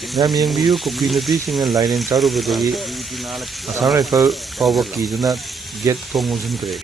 Nam Yangbiu Kukinupi Sing and Line and Charubati Assam Rifle Power Kizuna get promotion grade.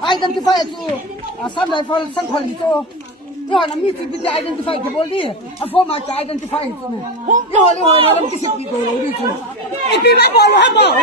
Identify some rifle, some quality. You are me to be identified the body. A former identify it for me. You only want to see people. If you like all have more,